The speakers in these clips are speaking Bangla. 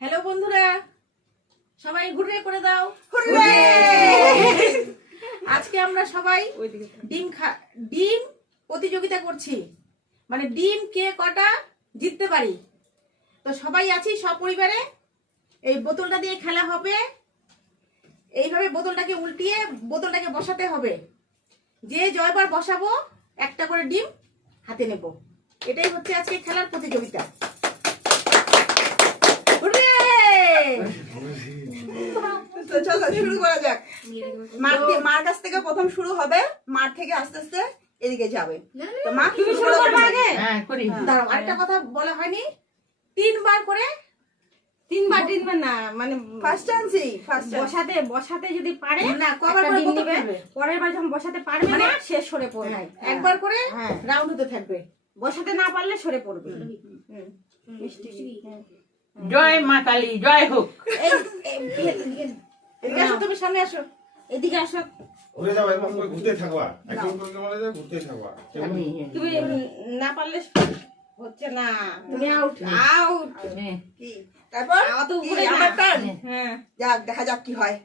হ্যালো বন্ধুরা, সবাই হুররে করে দাও। আজকে আমরা সবাই ডিম প্রতিযোগিতা করছি, মানে ডিম কে কটা জিততে পারি। তো সবাই আছি সপরিবারে। এই বোতলটা দিয়ে খেলা হবে। এইভাবে বোতলটাকে উল্টিয়ে বোতলটাকে বসাতে হবে। যে জয়বার বসাবো একটা করে ডিম হাতে নেব। এটাই হচ্ছে আজকে খেলার প্রতিযোগিতা। শুরু করা যাক। মার কাছ থেকে প্রথম শুরু হবে, মার থেকে আস্তে আস্তে এদিকে যাবে। তো মা তুমি শুরু করবে আগে। হ্যাঁ করি। দাঁড়াও, আরেকটা কথা বলা হয়নি, তিনবার না, মানে ফার্স্ট চান্সই বসাতে যদি পারে না, কবার করে ডিম বোতল নেবে, ফেলবে। পরের বার যখন বসাতে পারবে মানে না শেষ সরে পড়বে। একবার করে হ্যাঁ। রাউন্ড হতে থাকবে। বসাতে না পারলে সরে পড়বে। মিষ্টি। জয় মা কালী, জয় হোক। এদিকে আসো, তুমি সামনে আসো। এদিকে আসো। ঘুরে যাও, এরকম করে ঘুরতে থাকবা। একদম করে বলে যে ঘুরতে থাকবা। তুমি না পারলে হচ্ছে না, তুমি আউট। আউট। কি তারপর অত কি, উপরে না। আমার টার্ন। হ্যাঁ, যাক, দেখা যাক কি হয়।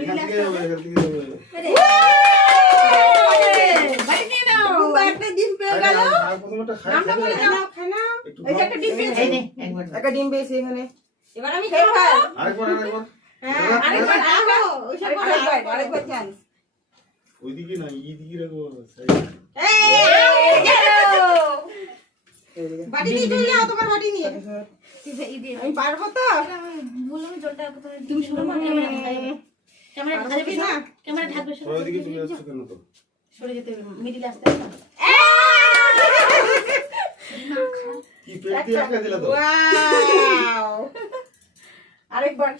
এখান থেকে যাবে, এখান থেকে যাবে। বাড়ি নিয়ে নাও। টুম্পা একটা ডিম পেয়ে গেল। আর প্রথমটা খাই, নামটা বলে খাই। দাও। খাই না। একটু এই যে খাও। একটা ডিম পেয়েছি। এই নে, একবার। একটা ডিম পেয়েছি এখানে। এবার আমি খেয়ে খাবো। ফেল। আরেকবার, আরেকবার। আরেকবার, আরেকবার। আরেকবার চান্স। ওইদিকে না, এইদিকে রাখবো। বাটি নিয়ে চলে যাও, তোমার বাটি নিয়ে। আমি পারবো তো। তুমি শুনো মা, ক্যামেরা ঢাকবে না, ক্যামেরা ঢাকবে। সবাই ওইদিকে চলে যাচ্ছে কেন তো? সরে যেতে হবে, মিডিলে আসতে হবে। কি পেট দিয়ে আটকে দিলা তো? ওয়াও। আরেকবার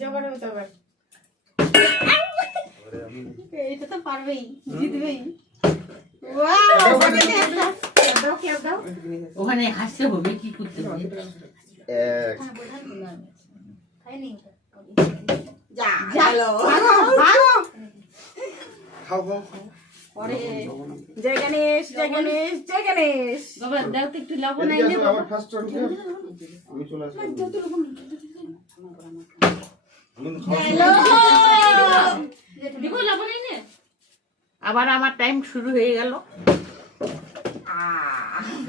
জবার হবে তবার। আরে আমি এটা তো পারবেই, জিতবেই। ওয়াও, বাটি নিয়ে একটা। দাও, কে দাও। ওখানে হাসতে হবে, কি করতে হবে? এক। যা, চলো। ভাগো, ভাগো। খাও, খাও, খাও। পরে জয় গণেশ, জয় গণেশ, জয় গণেশ। বাবা দাও তো একটু লবণ এদিকে আইনে আসো, আবার ফার্স্ট টার্ন কে? আমি চলে আসবো। আমি তো খাওয়া শুরু করেছি। দিব লবণ আইনে। আবার আমার টাইম শুরু হয়ে গেল।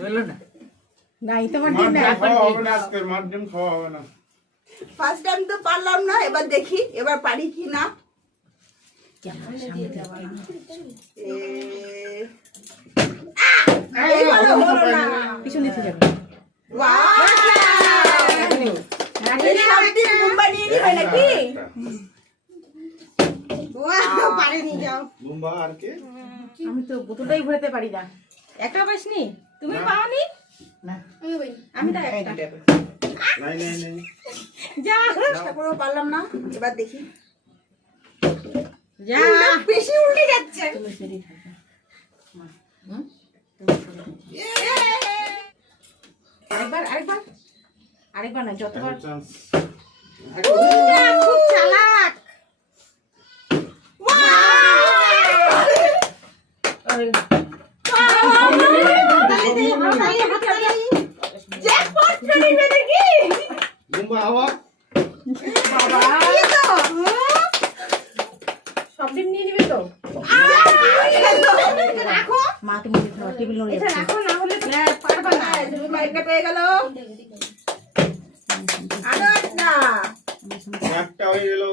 হলো না? নাই তোমার মার ডিম নাই। ডিম খাওয়া হবে না আজকে, মার ডিম খাওয়া হবে না। ফার্স্ট টাইম তো পারলাম না, এবার দেখি এবার পারি কি না। হলো না। পিছন দিতে যাবে। ওয়াও! এই সব ডিম টুম্পা নিয়ে নিবে নাকি? একটা। ওয়াও, পারেনি যাও। বুম্বা আর কে? আমি তো বোতলটাই ভরাতে পারি না। একটা পাসনি? তুমি পাওনি? না। আমি তো একটা। নাই, নাই, নাই। যা, চেষ্টা করেও পারলাম না, এবার দেখি। যা। বেশি উল্টে যাচ্ছে। তুমি সেরি থাকো। হুম? আরেকবার, আরেকবার, আরেকবার না, যতবার। এখন চান্স। যা, খুব চালাক। হাততালি দে, হাততালি, হাততালি। জ্যাকপট চলিবে নাকি? বুম্বা আবার। বাবা, এই তো। সব ডিম নিয়ে নিবে তো। রাখো। মা তুমি দিতে হবে, টেবিল নড়ে এটা যাচ্ছে। রাখো, না হলে পারবা না। তুমি একটা পেয়ে গেল। আরো একটা। একটা হয়ে গেল।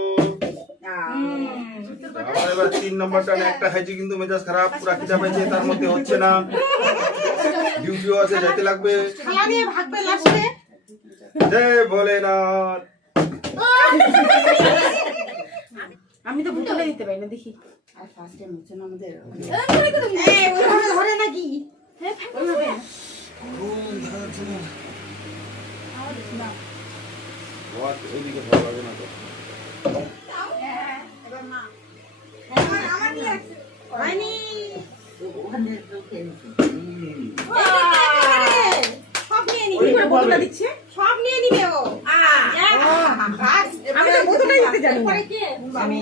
আবার এবার 3 নম্বর টানে একটা খাইছি, কিন্তু মেজাজ খারাপ, পুরা খিদা পাইছে, তার মধ্যে হচ্ছে না। ডিউটিও আছে, যেতে লাগবে। থালা নিয়ে ভাগবে লাস্টে। জয় ভোলেনাথ। আমি তো বোতলে দিতে পারি না, দেখি। আর ফার্স্ট টাইম হচ্ছে না আমাদের। এই, ওইভাবে ধরে নাকি? ওইভাবে। ওইদিকে ভালো লাগে না তো। আমার নিয়ে আসছে। হয়নি। ওখানে তো খেয়েছি। সব নিয়ে কি নিবে। করে বোতলটা দিচ্ছে? সব নিয়ে নিবে ও। যা। ভাগ। আমি তো বোতলটাই দিতে জানি না। পরে কে? আমি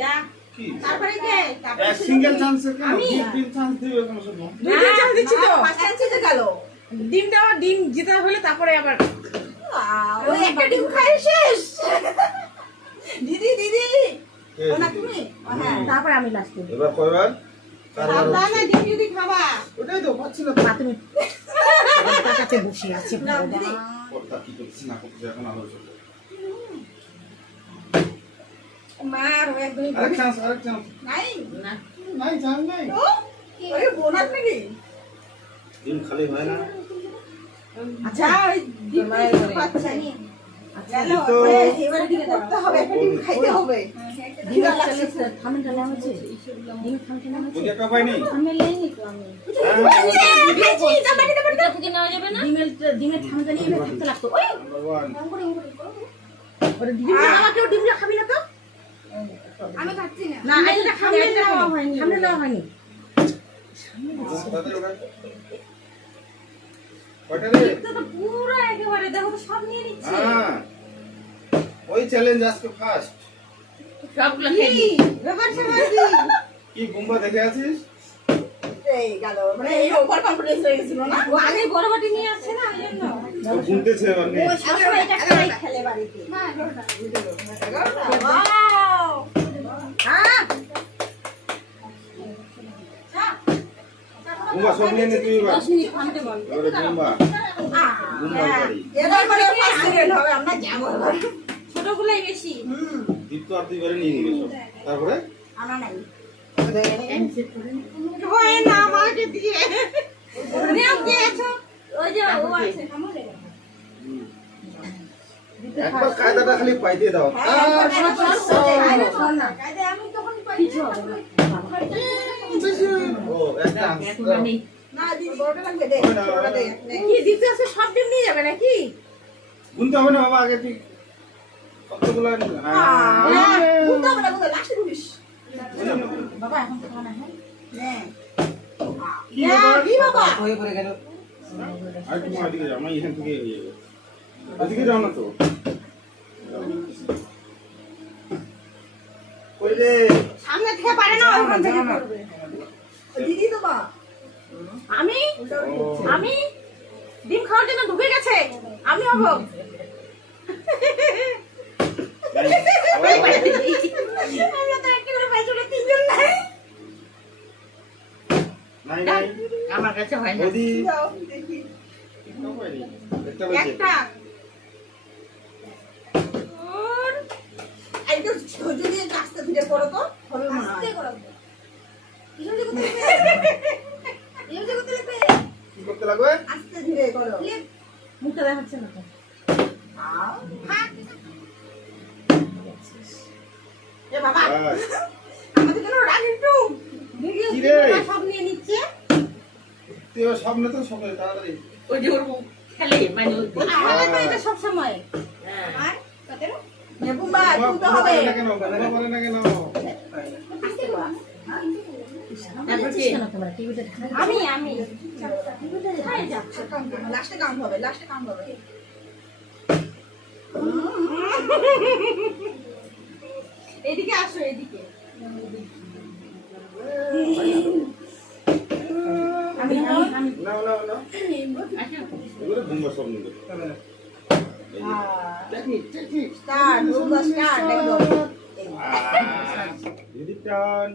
যা। কি তারপরে কে এক সিঙ্গেল চান্সে কেন ডিম চান্স দিবে কেন শুধু দুই তিন চান্স দিচ্ছি তো ফার্স্ট চান্সে গেল ডিম জিতে হলে তারপরে আবার ওই একটা ডিম খাই শেষ দিদি দিদি কে ও না দিদি? তুমি হ্যাঁ তারপরে আমি লাস্টে এবার কয়বার চারবার না হচ্ছে। না ডিম যদি খাবা ওটাই তো পাচ্ছি না তো মা তুমি টাকাতে বসে আছে নাও দিদি কর্তা কি করছিস না করছিস এখন আলোচনা মার ও একদমই আরেক চান্স নাই নাই চান্স নাই তো ওই বোনাস নাকি ডিম খালি হয় না আচ্ছা ওই ডিম পাচ্ছে জানো তো এবারে কি করতে হবে একটা ডিম খাইতে হবে ডিম লাগছে থামেন ডালা হচ্ছে ডিম থামতে না হচ্ছে বুঝে একটা পাইনি আমি লেইনি তো আমি ডিমের থামতে নিয়ে এবার থাকতে লাগতো ওই ভগবান ওরে ডিম আমাকেও ডিম খাবি না তো আমি খাচ্ছি না না এটা খামনে নেওয়া হয়নি সামনে নেওয়া হয়নি তাড়াতাড়ি ওঠা। কয়টা রে তো পুরো একেবারে দেখো তো সব নিয়ে নিচ্ছে হ্যাঁ ওই চ্যালেঞ্জ আজকে ফার্স্ট সবগুলো খেয়ে কি নিই। ব্যাপার স্যাপার কি কি গুম্বা দেখে আছিস এই গেল মানে এই ওভার কনফিডেন্স হয়ে গেছিল না ও আগে বড় বাটি নিয়ে আসছে না ওই জন্য ও গুনতেছে এবার নে ও সবসময় এটা খাই খেলে বাড়িতে হ্যাঁ বড়টা ওয়াও গুম্বা সব নিয়ে নে তুই এবার 10 মিনিট থামতে বল এবারে গুম্বা গুম্বা বাড়ি এবার মানে ফার্স্ট সেকেন্ড হবে আমরা যাবো ছোটগুলাই বেশি দীপ তো আর তুই করে নিয়ে নিবি সব তারপরে আমরা নাই হয় না আমাকে দিয়ে নিয়ম দিয়েছো ওই যে ও আছে সামনে একবার কায়দাটা খালি পাইতে দাও কায়দা আমি তখন পাই ও একটা এতগুলো নেই। না দিদি বড়টা লাগবে দে ছোটটা দে কি দিতে আছে সব ডিম নিয়ে যাবে নাকি গুনতে হবে না বাবা আগে তুই কতগুলো হ্যাঁ বুঝতে হবে না বুঝতে লাস্টে ঘুরিস বাবা এখন তো খাওয়া না হ্যাঁ নে কি ব্যাপার কি বাবা আর তুমি ওদিকে যাও আমি এখান থেকে ইয়ে যাবো। ওদিকে যাও না তো ওই রে সামনে থেকে পারে না ওখান থেকে করবে দিদি তো বা আমি আমি ডিম খাওয়ার জন্য ঢুকে গেছে আমি হব আমরা তো একেবারে বাইরে তিনজন নাই নাই নাই আমার কাছে হয় না ওদি যাও দেখি একটা বেজে একটা এই তো যদি রাস্তা ফিরে করো তো হবে মনে হয় কি করতে লাগবে আস্তে ধীরে করো মুখটা দেখাচ্ছে না তো এ বাবা বাস। আমাদের জন্য রাগ একটু কি রে সব নিয়ে নিচ্ছে তুই এবার সামনে তো সবাই তাড়াতাড়ি ওই যে ওর খেলে মানে ওই আমাদের তো এটা সব সময় হ্যাঁ। আর কত নেবুমা তুলতে হবে পারে না কেন বাবা পারে না কেন আস্তে করো তারপর কি কেন তোমরা টিভিতে ঢাকা আমি লাস্টে কাউন্ট হবে লাস্টে কাউন্ট হবে এদিকে আসো এদিকে আমি না না না এবারে ঘুমবা সব নিবে technique technique start Ruma start একদম দিদি টান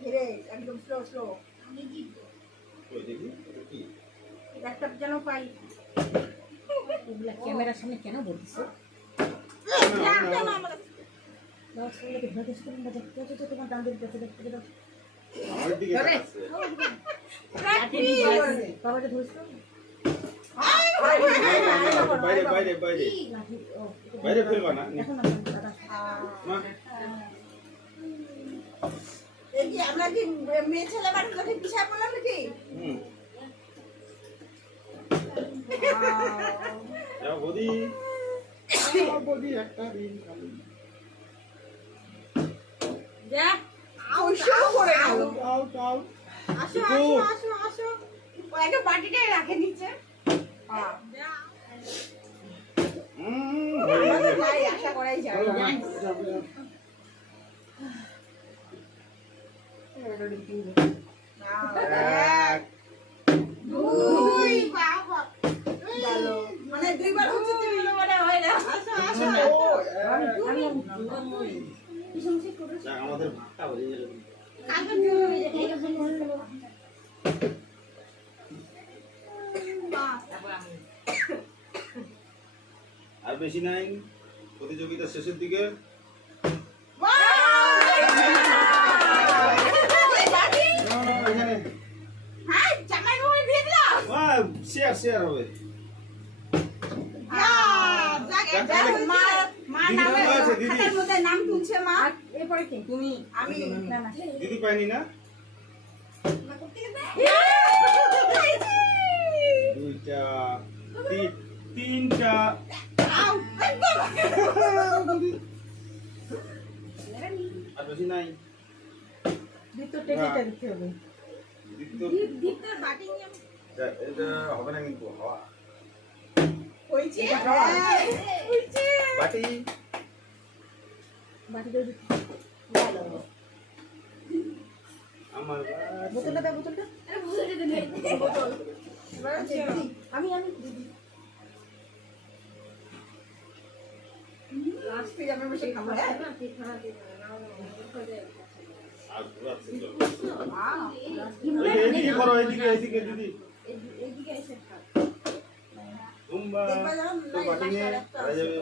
ধীরে একদম স্লো স্লো ওই দেখি এটা কি ল্যাপটপ যেন পাই এগুলা ক্যামেরার সামনে কেন বলছো তোমার দাম দিয়ে দেখতে দাও আমার দিকে তাকাচ্ছে। বাবাকে ধরছো বাইরে বাইরে বাইরে বাইরে ফেলবা না নে। এখন দাদা মা এই কি আমরা কি মেয়ে ছেলে বাড়ির কাছে পিছায় পড়লাম নাকি হুম যাও বদি বদি একটা দিন খালি যা আউশো করে আউ আউট আউট আসো তো আসো আসো ও একটা বাটিটাই রাখে নিচে হ্যাঁ হুম আমাদের নাই আশা করাই যায় যাও, যাও, যাও। এক, দুই বাবা ভালো মানে দুইবার হচ্ছে তিনবার মানে হয় না আসো আসো যাক, আমাদের ভাগটা হয়ে গেল। আগে তুমি আর বেশি নাই, প্রতিযোগিতা শেষের দিকে। এখানে হ্যাঁ জামাই বাবা দিয়ে দিলাম শেয়ার হবে। মা মা দিদি নামে ভালো আছে, দিদি? খাতার মধ্যে নাম তুলছে মা এরপরে কি তুমি আমি দিদি পাইনি না? দুইটা, তিনটা। আর বেশি নাই। দ্বিতীয় টেবিলটা দিতে হবে দ্বিতীয় এটা হবে না কিন্তু হওয়া। হয়েছে বাটি বাটিটা দিতে আমার বোতলটা দাও বোতলটা আমি দিদি লাস্টে যাবে বসে খাবো হ্যাঁ আর ঘোরাচ্ছে তো। এদিকে করো, এদিকে দিদি। তুম্বা তো বাটি নিয়ে হারা যাবে।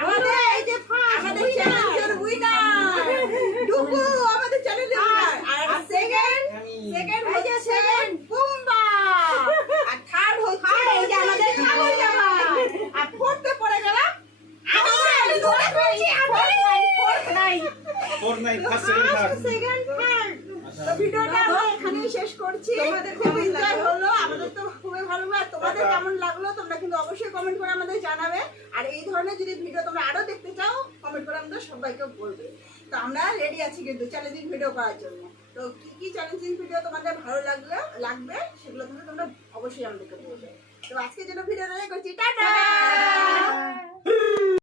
আমাদের চ্যানেলের উইনার ডুকু আমাদের চ্যানেলের উইনার আর সেকেন্ড হচ্ছে বুম্বা আর থার্ড হচ্ছে এই যে আমাদের সাগর জামাই আর ফোর্থে পড়ে গেলাম ফোর নাই, ফার্স্ট, সেকেন্ড, থার্ড। তো ভিডিওটা আমরা এখানেই শেষ করছি খুব এনজয় হলো আমাদের তো খুবই ভালো লাগলো তোমাদের কেমন লাগলো তোমরা কিন্তু অবশ্যই কমেন্ট করে আমাদের জানাবে আর এই ধরনের যদি ভিডিও তোমরা আরো দেখতে চাও কমেন্ট করে আমাদের সবাইকে বলবে তো আমরা রেডি আছি কিন্তু চ্যালেঞ্জিং ভিডিও করার জন্য তো কি কি চ্যালেঞ্জিং ভিডিও তোমাদের ভালো লাগবে সেগুলো তোমরা অবশ্যই আমাদেরকে বলবে তো আজকের জন্য ভিডিওটা করছি টাটা